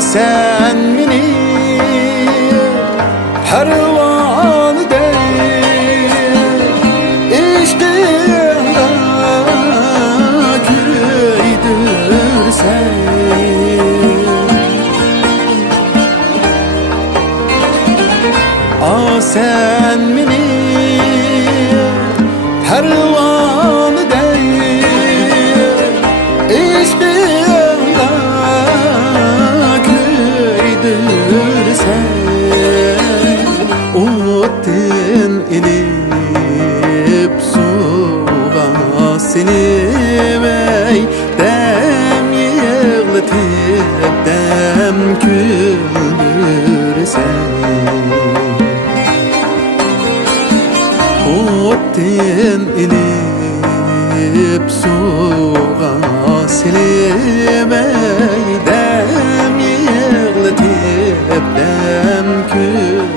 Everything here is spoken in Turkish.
Sen meni pervanı değil İşkimda küydürsen Sen meni pervanı değil İşkimda O'tdan inib suvga silmay dam yig'latib dam kuldirsan O'tdan inib suvga silmay dam yig'latib dam kuldirsan